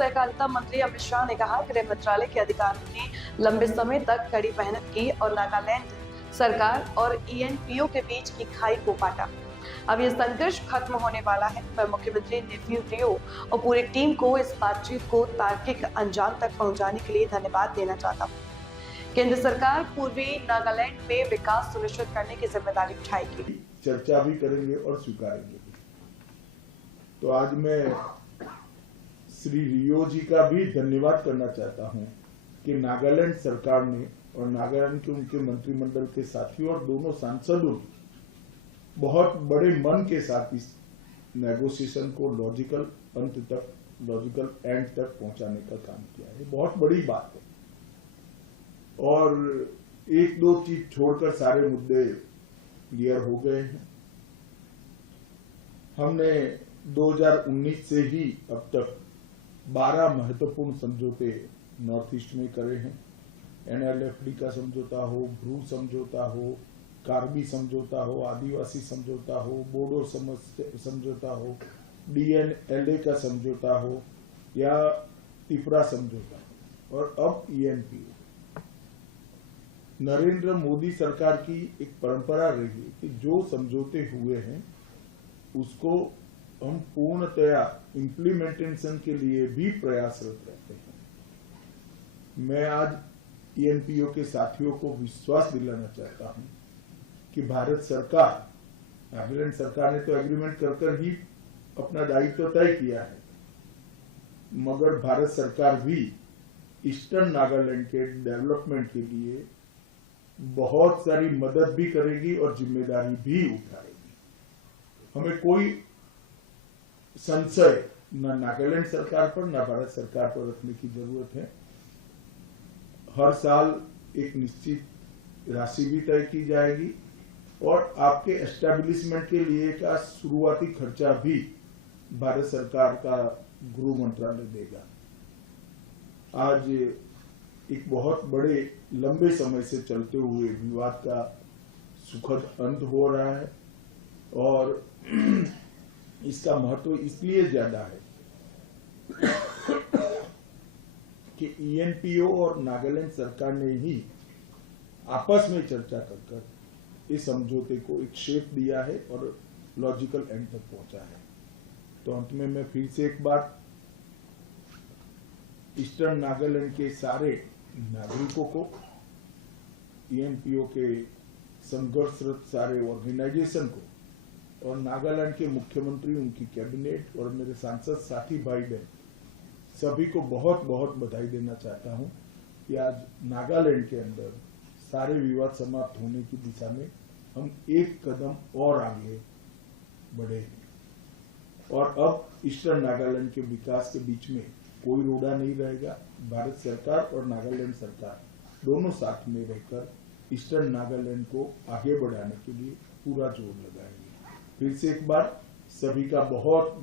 सहकारिता मंत्री अमित शाह ने कहा, गृह मंत्रालय के अधिकारियों ने लंबे समय तक कड़ी मेहनत की और नागालैंड सरकार और ईएनपीओ के बीच की खाई को पाटा। अब यह संघर्ष खत्म होने वाला है। मैं मुख्यमंत्री नेफ्यू रियो और पूरी टीम को इस बातचीत को तार्किक अंजाम तक पहुंचाने के लिए धन्यवाद देना चाहता हूँ। केंद्र सरकार पूर्वी नागालैंड में विकास सुनिश्चित करने की जिम्मेदारी उठाएगी। चर्चा भी करेंगे और स्वीकारेंगे भी। तो आज मैं श्री रियो जी का भी धन्यवाद करना चाहता हूं कि नागालैंड सरकार ने और नागालैंड के उनके मंत्रिमंडल के साथियों और दोनों सांसदों ने बहुत बड़े मन के साथ इस नेगोशिएशन को लॉजिकल अंत तक, लॉजिकल एंड तक पहुंचाने का काम किया है। बहुत बड़ी बात है और एक दो चीज छोड़कर सारे मुद्दे क्लियर हो गए हैं। हमने 2019 से ही अब तक 12 महत्वपूर्ण समझौते नॉर्थ ईस्ट में करे हैं। NLFD का समझौता हो, ब्रू समझौता हो, कार्बी समझौता हो, आदिवासी समझौता हो, बोडो समझौता हो, DNLA का समझौता हो या तिपरा समझौता हो और अब ENPO। नरेंद्र मोदी सरकार की एक परंपरा रही है कि जो समझौते हुए हैं उसको हम पूर्णतया इम्प्लीमेंटेशन के लिए भी प्रयासरत रहते हैं। मैं आज ENPO के साथियों को विश्वास दिलाना चाहता हूं कि भारत सरकार, नागालैंड सरकार ने तो एग्रीमेंट कर ही अपना दायित्व तय किया है, मगर भारत सरकार भी ईस्टर्न नागालैंड के डेवलपमेंट के लिए बहुत सारी मदद भी करेगी और जिम्मेदारी भी उठाएगी। हमें कोई संशय न नागालैंड सरकार पर न भारत सरकार पर रखने की जरूरत है। हर साल एक निश्चित राशि भी तय की जाएगी और आपके एस्टैब्लिशमेंट के लिए का शुरुआती खर्चा भी भारत सरकार का गृह मंत्रालय देगा। आज एक बहुत बड़े लंबे समय से चलते हुए विवाद का सुखद अंत हो रहा है और इसका महत्व इसलिए ज्यादा है कि ENPO और नागालैंड सरकार ने ही आपस में चर्चा कर इस समझौते को एक शेप दिया है और लॉजिकल एंड तक पहुंचा है। तो अंत में मैं फिर से एक बार ईस्टर्न नागालैंड के सारे नागरिकों को, ENPO के संघर्षरत सारे ऑर्गेनाइजेशन को और नागालैंड के मुख्यमंत्री, उनकी कैबिनेट और मेरे सांसद साथी भाई बहन सभी को बहुत बहुत बधाई देना चाहता हूं कि आज नागालैंड के अंदर सारे विवाद समाप्त होने की दिशा में हम एक कदम और आगे बढ़े हैं और अब ईस्टर्न नागालैंड के विकास के बीच में कोई रोड़ा नहीं रहेगा। भारत सरकार और नागालैंड सरकार दोनों साथ में रहकर ईस्टर्न नागालैंड को आगे बढ़ाने के लिए पूरा जोर लगाएंगे। फिर से एक बार सभी का बहुत बहुत